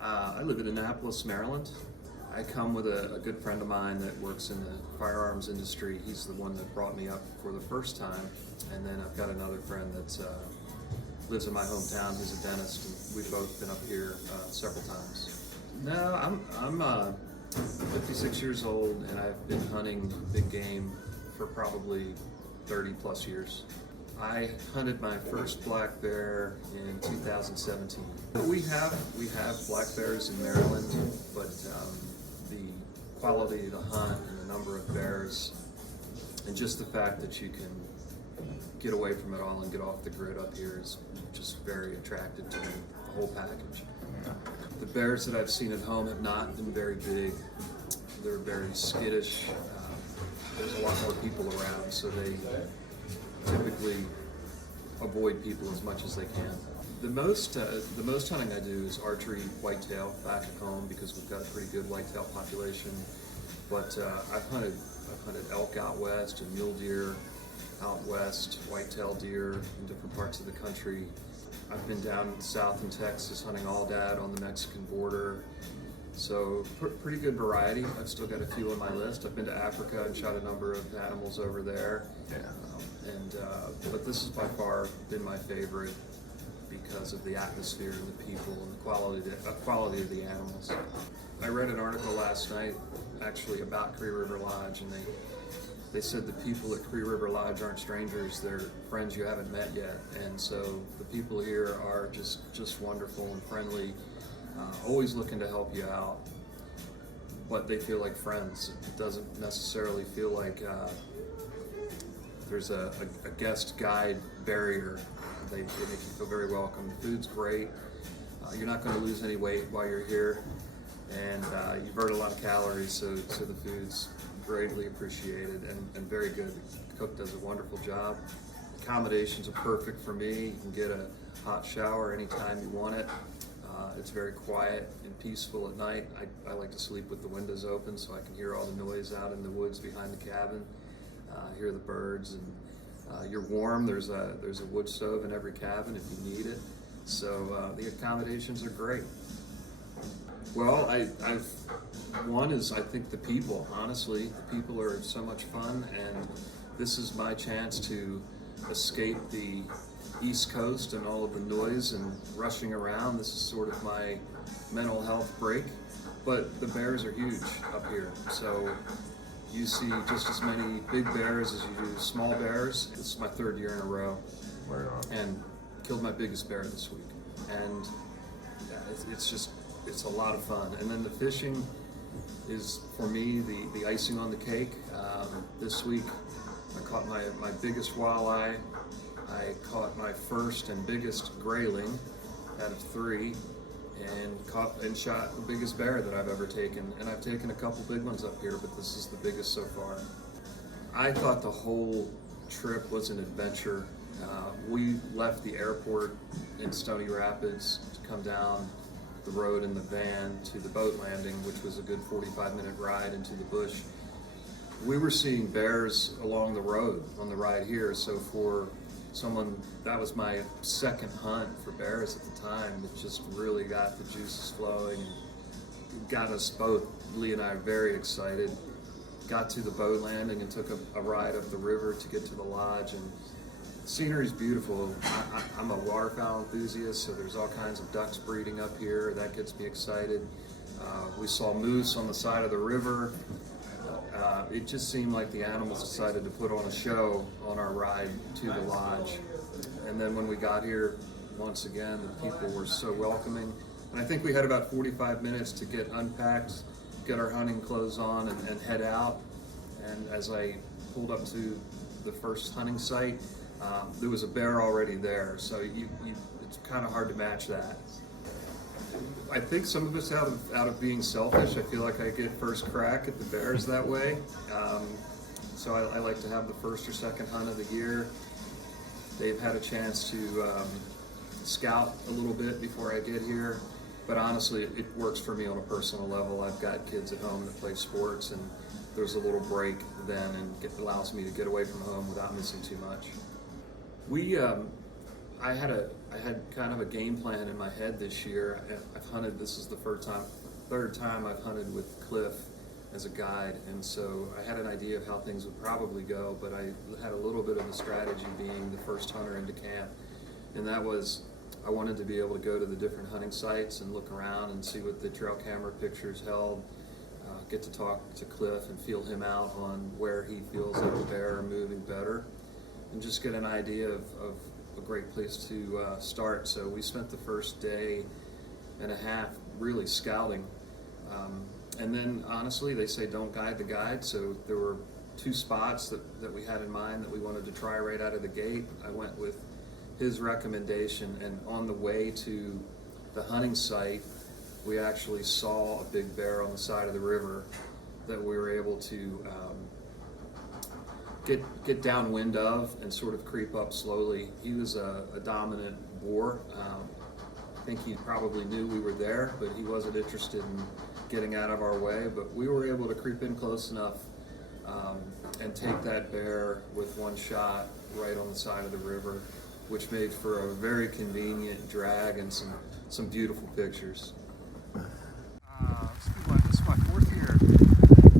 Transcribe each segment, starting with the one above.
I live in Annapolis, Maryland. I come with a good friend of mine that works in the firearms industry. He's the one that brought me up for the first time. And then I've got another friend that lives in my hometown who's a dentist, and we've both been up here several times. No, I'm 56 years old, and I've been hunting big game for probably 30 plus years. I hunted my first black bear in 2017. We have black bears in Maryland, but the quality of the hunt and the number of bears, and just the fact that you can get away from it all and get off the grid up here is just very attractive to me, the whole package. The bears that I've seen at home have not been very big. They're very skittish. There's a lot more people around, so they typically avoid people as much as they can. The most hunting I do is archery whitetail back at home because we've got a pretty good whitetail population. But I've hunted elk out west and mule deer out west, whitetail deer in different parts of the country. I've been down south in Texas hunting aldad on the Mexican border. So pretty good variety. I've still got a few on my list. I've been to Africa and shot a number of animals over there. Yeah. But this has by far been my favorite because of the atmosphere and the people and the quality of the animals. I read an article last night actually about Cree River Lodge, and they said the people at Cree River Lodge aren't strangers, they're friends you haven't met yet. And so the people here are just wonderful and friendly, always looking to help you out, but they feel like friends. It doesn't necessarily feel like there's a guest guide barrier. They make you feel very welcome. The food's great. You're not going to lose any weight while you're here, and you burn a lot of calories, so the food's greatly appreciated and very good. The cook does a wonderful job. Accommodations are perfect for me. You can get a hot shower anytime you want it. It's very quiet and peaceful at night. I like to sleep with the windows open so I can hear all the noise out in the woods behind the cabin, hear the birds, and you're warm. There's a wood stove in every cabin if you need it. So the accommodations are great. Well, one is I think the people, honestly. The people are so much fun, and this is my chance to escape the East Coast and all of the noise and rushing around. This is sort of my mental health break, but the bears are huge up here. So you see just as many big bears as you do small bears. This is my third year in a row, and killed my biggest bear this week. And yeah, it's a lot of fun. And then the fishing is, for me, the icing on the cake. This week I caught my biggest walleye. I caught my first and biggest grayling out of 3, and shot the biggest bear that I've ever taken. And I've taken a couple big ones up here, but this is the biggest so far. I thought the whole trip was an adventure. We left the airport in Stony Rapids to come down the road in the van to the boat landing, which was a good 45-minute ride into the bush. We were seeing bears along the road on the ride here, so for someone, that was my second hunt for bears at the time. It just really got the juices flowing and got us both, Lee and I, very excited. Got to the boat landing and took a ride up the river to get to the lodge, and the scenery is beautiful. I'm a waterfowl enthusiast, so there's all kinds of ducks breeding up here. That gets me excited. We saw moose on the side of the river. It just seemed like the animals decided to put on a show on our ride to the lodge. And then when we got here, once again, the people were so welcoming. And I think we had about 45 minutes to get unpacked, get our hunting clothes on, and head out. And as I pulled up to the first hunting site, there was a bear already there. So it's kind of hard to match that. I think some of it's out of being selfish. I feel like I get first crack at the bears that way. So I like to have the first or second hunt of the year. They've had a chance to scout a little bit before I get here. But honestly, it works for me on a personal level. I've got kids at home that play sports, and there's a little break then, and it allows me to get away from home without missing too much. We I had kind of a game plan in my head this year. I've hunted. This is the third time I've hunted with Cliff as a guide, and so I had an idea of how things would probably go. But I had a little bit of a strategy, being the first hunter into camp, and that was I wanted to be able to go to the different hunting sites and look around and see what the trail camera pictures held. Get to talk to Cliff and feel him out on where he feels like the bear are moving better, and just get an idea of a great place to start. So we spent the first day and a half really scouting, and then honestly they say don't guide the guide, so there were 2 spots that we had in mind that we wanted to try right out of the gate. I went with his recommendation, and on the way to the hunting site we actually saw a big bear on the side of the river that we were able to get downwind of and sort of creep up slowly. He was a dominant boar. I think he probably knew we were there, but he wasn't interested in getting out of our way. But we were able to creep in close enough and take that bear with one shot right on the side of the river, which made for a very convenient drag and some beautiful pictures. This is my 4th year,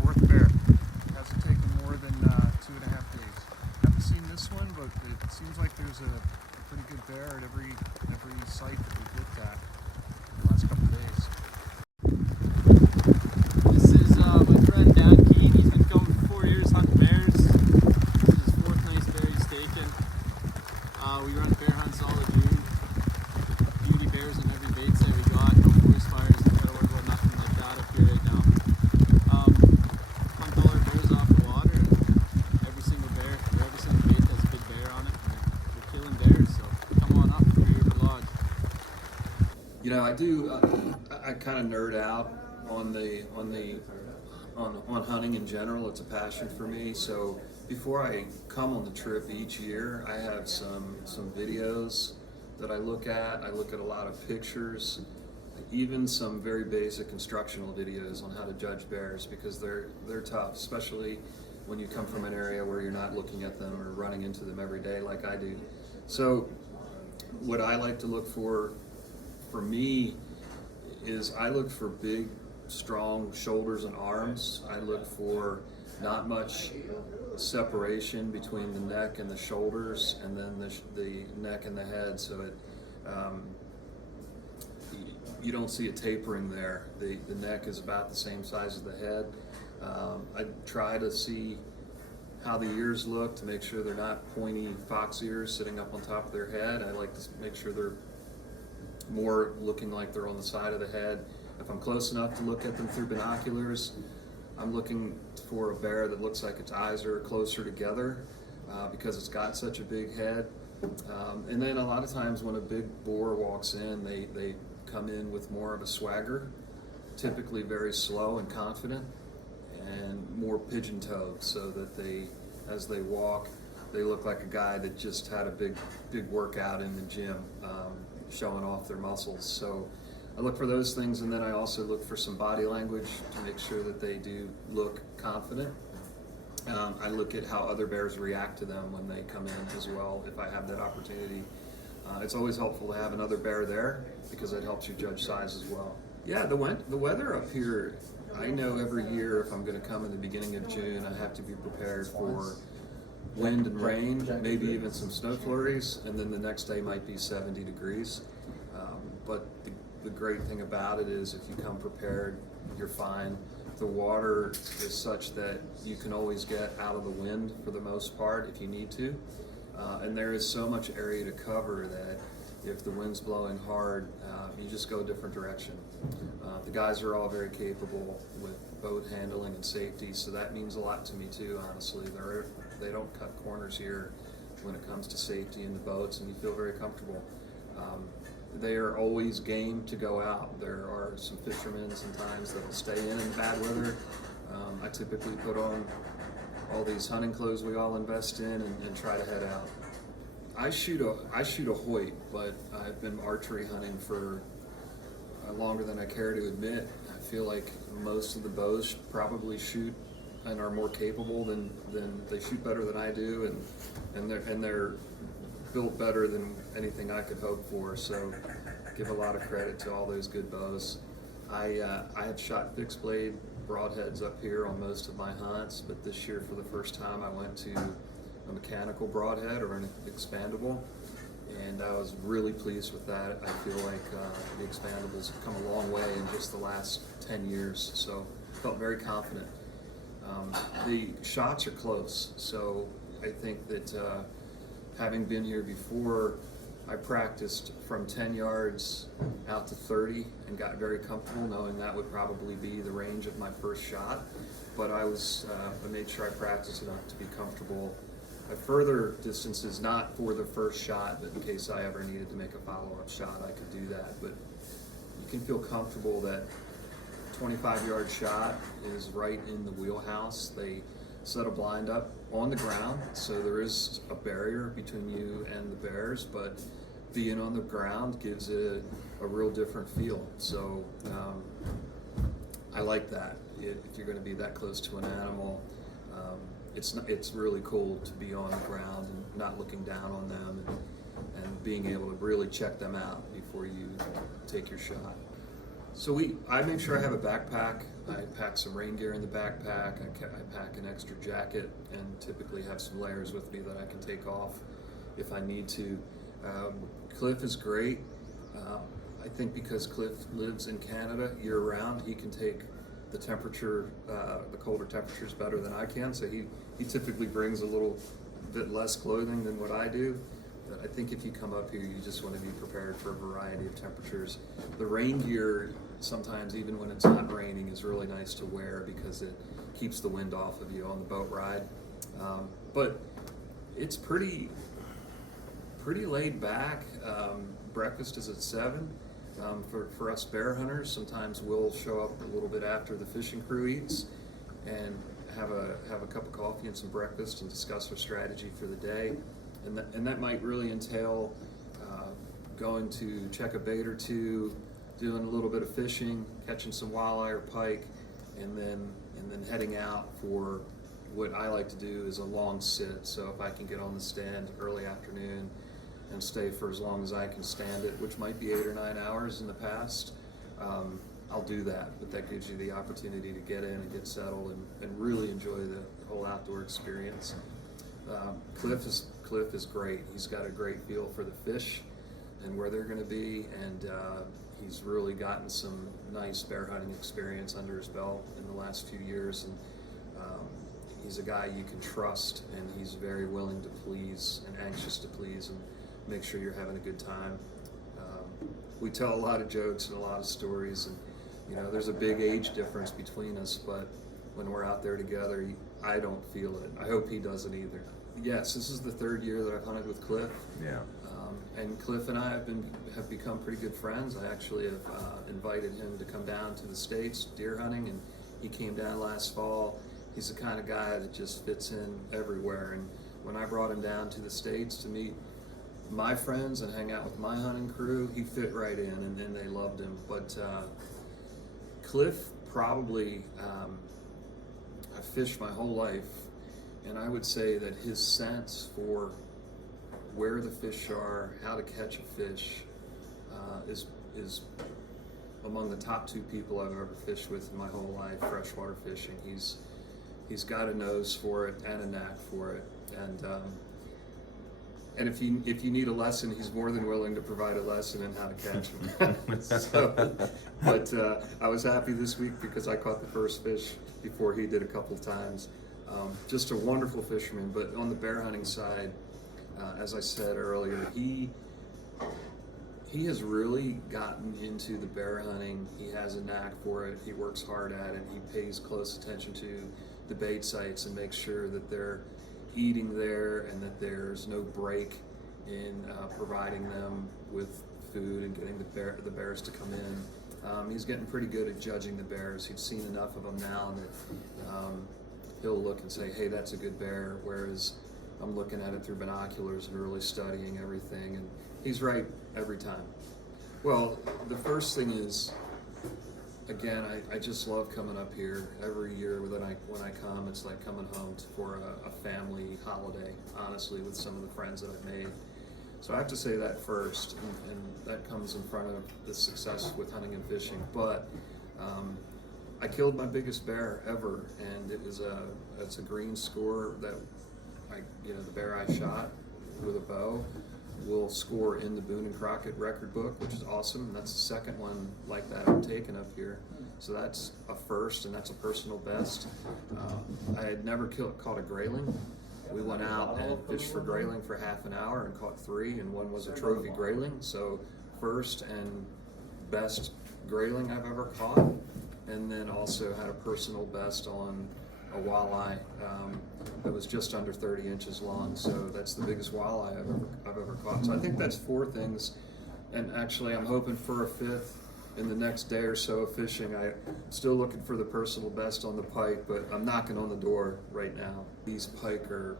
4th bear. It hasn't taken more than 2.5 days. Haven't seen this one, but it seems like there's a pretty good bear at every site that we've looked at in the last couple of days. This is my friend Dan Keane. He's been coming for 4 years hunting bears. This is his 4th nice bear he's taken. We run bear hunts all of June. Beauty bears on every bait set we got. No forest fires. Nothing like that up here right now. Hunt all our bears off the water, and every single bait has a big bear on it, and we're killing bears, so come on up to Cree River Lodge. You know, I kind of nerd out on hunting in general. It's a passion for me. So before I come on the trip each year, I have some videos that I look at. I look at a lot of pictures, even some very basic instructional videos on how to judge bears, because they're tough, especially when you come from an area where you're not looking at them or running into them every day like I do. So what I like to look for me is I look for big, strong shoulders and arms. I look for not much separation between the neck and the shoulders, and then the neck and the head, so it you don't see a tapering there. The neck is about the same size as the head. I try to see how the ears look to make sure they're not pointy fox ears sitting up on top of their head. I like to make sure they're more looking like they're on the side of the head. If I'm close enough to look at them through binoculars, I'm looking for a bear that looks like its eyes are closer together because it's got such a big head. And then a lot of times when a big boar walks in, they come in with more of a swagger, typically very slow and confident, and more pigeon-toed, so that as they walk, they look like a guy that just had a big workout in the gym, showing off their muscles. So I look for those things, and then I also look for some body language to make sure that they do look confident. I look at how other bears react to them when they come in as well, if I have that opportunity. It's always helpful to have another bear there because it helps you judge size as well. Yeah, the weather up here, I know every year if I'm going to come in the beginning of June, I have to be prepared for wind and rain, maybe even some snow flurries, and then the next day might be 70 degrees. But the great thing about it is if you come prepared, you're fine. The water is such that you can always get out of the wind for the most part if you need to. And there is so much area to cover that if the wind's blowing hard, you just go a different direction. The guys are all very capable with boat handling and safety, so that means a lot to me too, honestly. They don't cut corners here when it comes to safety in the boats, and you feel very comfortable. They are always game to go out. There are some fishermen sometimes that will stay in bad weather. I typically put on all these hunting clothes we all invest in and try to head out. I shoot a Hoyt, but I've been archery hunting for longer than I care to admit. I feel like most of the bows probably shoot and are more capable than they shoot better than I do, and they're built better than anything I could hope for. So give a lot of credit to all those good bows. I had shot fixed blade broadheads up here on most of my hunts, but this year for the first time I went to a mechanical broadhead or an expandable, and I was really pleased with that. I feel like the expandables have come a long way in just the last 10 years, so felt very confident. The shots are close, so I think that having been here before, I practiced from 10 yards out to 30 and got very comfortable knowing that would probably be the range of my first shot. But I made sure I practiced enough to be comfortable at further distances, not for the first shot, but in case I ever needed to make a follow-up shot, I could do that. But you can feel comfortable that 25-yard shot is right in the wheelhouse. They set a blind up on the ground, so there is a barrier between you and the bears, but being on the ground gives it a real different feel. So I like that. If you're going to be that close to an animal, it's really cool to be on the ground and not looking down on them, and being able to really check them out before you take your shot. So I make sure I have a backpack. I pack some rain gear in the backpack. I pack an extra jacket, and typically have some layers with me that I can take off if I need to. Cliff is great. I think because Cliff lives in Canada year-round, he can take the temperature, the colder temperatures better than I can. So he typically brings a little bit less clothing than what I do. But I think if you come up here, you just want to be prepared for a variety of temperatures. The rain gear, sometimes even when it's not raining, is really nice to wear because it keeps the wind off of you on the boat ride. But it's pretty laid back. Breakfast is at 7. For us bear hunters, sometimes we'll show up a little bit after the fishing crew eats and have a cup of coffee and some breakfast and discuss our strategy for the day. And that might really entail going to check a bait or two, doing a little bit of fishing, catching some walleye or pike, and then heading out for what I like to do is a long sit. So if I can get on the stand early afternoon and stay for as long as I can stand it, which might be 8 or 9 hours in the past, I'll do that. But that gives you the opportunity to get in and get settled and really enjoy the whole outdoor experience. Cliff is great. He's got a great feel for the fish and where they're going to be, and he's really gotten some nice bear hunting experience under his belt in the last few years. And he's a guy you can trust, and he's very willing to please and anxious to please and make sure you're having a good time. We tell a lot of jokes and a lot of stories, and there's a big age difference between us, but when we're out there together, I don't feel it. I hope he doesn't either. Yes, this is the 3rd year that I've hunted with Cliff. Yeah. And Cliff and I have become pretty good friends. I actually have invited him to come down to the States deer hunting, and he came down last fall. He's the kind of guy that just fits in everywhere. And when I brought him down to the States to meet my friends and hang out with my hunting crew, he fit right in, and then they loved him. But Cliff probably, I've fished my whole life, and I would say that his sense for where the fish are, how to catch a fish, is among the top 2 people I've ever fished with in my whole life, freshwater fishing. He's got a nose for it and a knack for it, and if you need a lesson, he's more than willing to provide a lesson in how to catch them. But I was happy this week because I caught the first fish before he did a couple of times. Just a wonderful fisherman. But on the bear hunting side, as I said earlier, he has really gotten into the bear hunting. He has a knack for it. He works hard at it. He pays close attention to the bait sites and makes sure that they're eating there and that there's no break in providing them with food and getting the bears to come in. He's getting pretty good at judging the bears. He's seen enough of them now that he'll look and say, hey, that's a good bear, whereas I'm looking at it through binoculars and really studying everything, and he's right every time. Well, the first thing is, again, I just love coming up here every year. When I come, it's like coming home for a family holiday, honestly, with some of the friends that I've made. So I have to say that first, and that comes in front of the success with hunting and fishing. But I killed my biggest bear ever, and it's a green score that the bear I shot with a bow will score in the Boone and Crockett record book, which is awesome. And that's the second one like that I've taken up here. So that's a first, and that's a personal best. I had never caught a grayling. We went out and fished for grayling for half an hour and caught 3, and one was a trophy grayling. So first and best grayling I've ever caught, and then also had a personal best on a walleye that was just under 30 inches long. So that's the biggest walleye I've ever caught. So I think that's 4 things, and actually I'm hoping for a 5th in the next day or so of fishing. I'm still looking for the personal best on the pike, but I'm knocking on the door right now. These pike are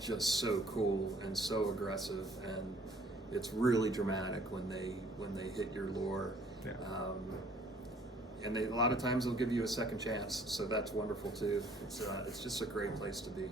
just so cool and so aggressive, and it's really dramatic when they hit your lure. Yeah. And a lot of times they'll give you a second chance, so that's wonderful too. It's just a great place to be.